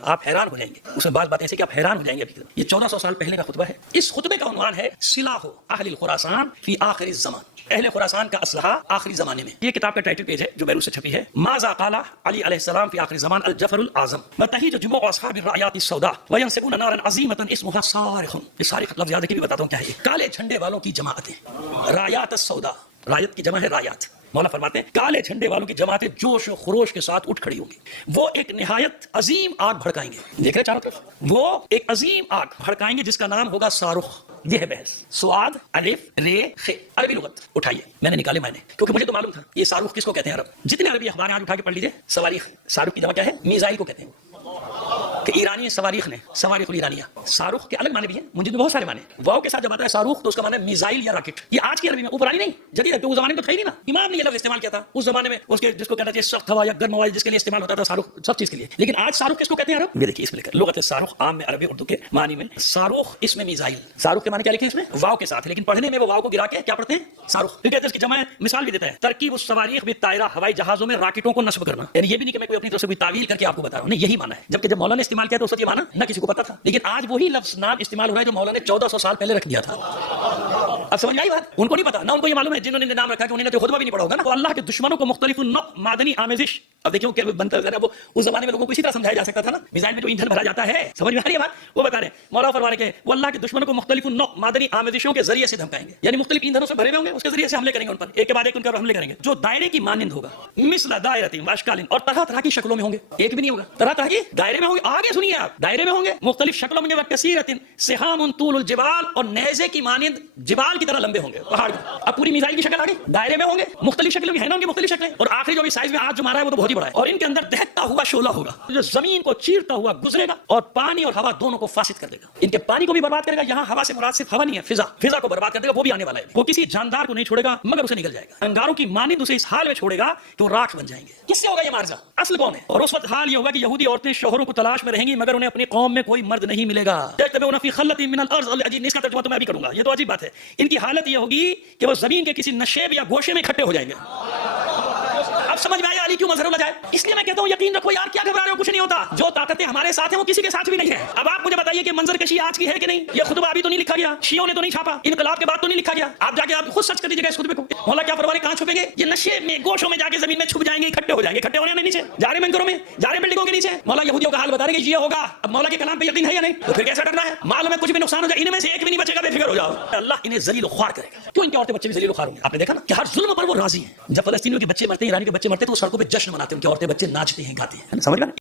آپ حیران ہو جائیں گے، اس میں بعض باتیں ایسے کہ آپ حیران ہو جائیں گے. یہ 1400 سال پہلے کا خطبہ ہے. اس خطبے کا عنوان ہے سلاح اہل الخراسان فی آخر الزمان، اہل خراسان کا اسلحہ آخری زمانے میں. یہ کتاب کا ٹائٹل پیج ہے جو بیروت سے چھپی ہے. ماذا قال علی علیہ السلام فی آخر الزمان الجفر الاعظم وتہیج جموع اصحاب الرایات السوداء وینصبون نارا عظیمۃ اسمها صارخ. یہ صارخ لفظ یاد رکھیے، بھی بتاتا ہوں کیا ہے. کالے جھنڈے والوں کی جماعتیں، رایات السوداء، رایت کی جمع ہے رایات. مولا فرماتے ہیں کالے جھنڈے والوں کی جماعتیں جوش و خروش کے ساتھ اٹھ کھڑی ہوں گی. وہ ایک نہایت عظیم آگ بھڑکائیں گے. دیکھ رہے چاروں طرف، وہ ایک عظیم آگ بھڑکائیں گے جس کا نام ہوگا صاروخ. یہ ہے بحث. سواد الف رے خ، عربی لغت اٹھائیے، میں نے نکالے میں نے، کیونکہ مجھے تو معلوم تھا یہ صاروخ کس کو کہتے ہیں. عرب جتنے عربی اخبار ہیں آج اٹھا کے پڑھ لیجیے. صواریخ، صاروخ کی جمع کیا ہے؟ میزائل کو کہتے ہیں. کہ ایرانی صواریخ نے، صواریخ الایرانیہ. صاروخ کے الگ معنی بھی ہیں، مجھے بہت سارے معنی. واو کے ساتھ جب آتا ہے صاروخ تو اس کا معنی ہے میزائل یا راکٹ. یہ آج کی عربی میں، وہ پرانی نہیں، جدید ہے. تو اس زمانے میں تو تھا ہی نہیں نا. امام نے یہ لفظ استعمال کیا تھا اس زمانے میں، اس کے جس کو کہنا چاہیے سخت ہوا یا گرم ہوا، جس کے لیے استعمال ہوتا تھا صاروخ سب چیز کے لیے. لیکن آج صاروخ کس کو کہتے ہیں عرب؟ یہ دیکھیے اس میں لکھا لغت صاروخ عام میں عربی اردو کے معنی میں صاروخ، اس میں میزائل. صاروخ کے معنی کیا لکھے اس میں؟ واو کے ساتھ، لیکن پڑھنے میں وہ واو کو گرا کے کیا پڑھتے ہیں؟ صاروخ. پھر کہتے ہیں اس کی جمع مثال بھی دیتا ہے ترکیب الصواريخ بالطائرہ، ہوائی جہازوں میں راکٹوں کو نصب کرنا. یعنی یہ بھی نہیں کہ میں کوئی اپنی طرف سے کوئی تعویل کر کے آپ کو بتا رہا ہوں، نہیں یہی معنی ہے. جبکہ جب مولانا نے استعمال کیا تو اس وقت یہ معنی نہ کسی کو پتا تھا، لیکن آج وہی لفظ نام استعمال ہو رہا ہے جو مولانا نے 1400 سال پہلے رکھ دیا تھا. اب سمجھ آئی بات؟ ان کو نہیں پتا، نہ ان کو یہ معلوم ہے جنہوں نے نام رکھا کہ انہوں نے تو خطبہ بھی نہیں پڑھا ہوگا نا. تو اللہ کے دشمنوں کو مختلف نوع معدنی آمیزش. اب دیکھو کہ بنتا ہے وہ اس زمانے میں لوگوں کو اسی طرح سمجھایا جا سکتا تھا نا. میزائل میں جو ایندھن بھرا جاتا ہے، سمجھ میں آ رہی ہے بات؟ وہ بتا رہے ہیں مولا فرما رہے کہ وہ اللہ کے دشمنوں کو مختلف نوع معدنی آمیزشوں کے ذریعے سے دھمکائیں گے. یعنی مختلف ایندھنوں سے بھرے ہوئے ہوں گے، اس کے ذریعے سے حملے کریں گے ان پر، ایک کے بعد ایک ان پر حملے کریں گے جو دائرے کی مانند ہوگا. مثل دائرۃ واشکال، اور طرح طرح کی شکلوں میں ہوں گے. ایک بھی نہیں ہوگا، طرح طرح کی دائرے میں ہوں گے. آگے سنیے آپ، دائرے میں ہوں گے، مختلف شکلوں میں، وکثیرۃ سہام طول الجبال، اور نیزے کی مانند جبال کی طرح لمبے ہوں گے پہاڑ کے. اب پوری میزائل کی شکل آ گئی، دائرے میں ہوں گے، مختلف شکلوں کی ہیں نا ان کی مختلف شکلیں. اور آخری جو بھی سائز میں آج جو مارا ہے وہ تو بہت ہی بڑا ہے. اور ان کے اندر دہتا ہوا شعلہ ہوگا جو زمین کو چیرتا ہوا گزرے گا اور پانی اور ہوا دونوں کو فاسد کر دے گا. ان کے پانی کو بھی برباد کرے گا. یہاں ہوا سے مراد صرف ہوا نہیں ہے، فضا، فضا کو برباد کر دے گا. وہ بھی آنے والا ہے. وہ کسی جاندار کو نہیں چھوڑے گا مگر اسے نگل جائے گا. انگاروں کی مانند اسے اس حال میں چھوڑے گا کہ وہ راکھ بن جائیں گے. کس سے ہوگا یہ معرضہ؟ اصل کون ہے؟ اور اس وقت حال یہ ہوگا کہ یہودی عورتیں شوہروں کو تلاش میں رہیں گی مگر انہیں اپنی قوم میں کوئی مرد نہیں ملے گا. فی خلۃ من الارض العجیب، اس کا ترجمہ تو میں ابھی کروں گا. یہ تو عجیب بات ہے. ان کی حالت یہ ہوگی کہ وہ زمین کے کسی نشیب یا گوشے میں اکٹھے ہو جائیں گے. اب سمجھ میں آیا علی کیوں مظہر اللہ جائے؟ اس لیے میں کہتا ہوں یقین رکھو یار، کیا گھبرا رہے ہو؟ کچھ نہیں ہوتا. جو طاقتیں ہمارے ساتھ ہیں وہ کسی کے ساتھ بھی نہیں ہے. اب آپ مجھے بتائیے کہ منظر کشی آج کی ہے کہ نہیں؟ یہ خطبہ ابھی تو نہیں لکھا گیا، شیعوں نے تو نہیں چھاپا، انقلاب کے بعد تو نہیں لکھا گیا. آپ جا کے آپ خود سرچ کر دیجیے گا اس خطبے کو. مولا کیا فرما رہے؟ کہاں چھپیں گے؟ یہ نشے میں گوشوں میں جا کے زمین میں چھپ جائیں گے، اکٹھے ہو جائیں گے. اکٹھے ہونے میں نیچے جا رہے بنکروں میں، جا رہے بلڈنگوں کے نیچے. مولا یہودیوں کا حال بتا رہے کہ یہ ہوگا. اب مولا کے کلام پہ یقین ہے یا نہیں؟ تو پھر کیسا ڈرنا ہے؟ معلوم ہے کچھ بھی نقصان ہو جائے ان میں سے ایک بھی نہیں بچے گا، بے فکر ہو جاؤ. اللہ انہیں ذلیل و خوار کرے گا. کیوں ان کے عورتیں بچے بھی ذلیل و خوار ہوں گے؟ آپ نے دیکھا نا کہ ہر ظلم پر وہ راضی ہیں. جب فلسطینیوں کے بچے مرتے ہیں، ایرانی کے بچے مرتے ہیں تو وہ سڑکوں پہ جشن مناتے ہیں، ان کے عورتیں بچے ناچتے ہیں، گاتے ہیں. سمجھ گئے؟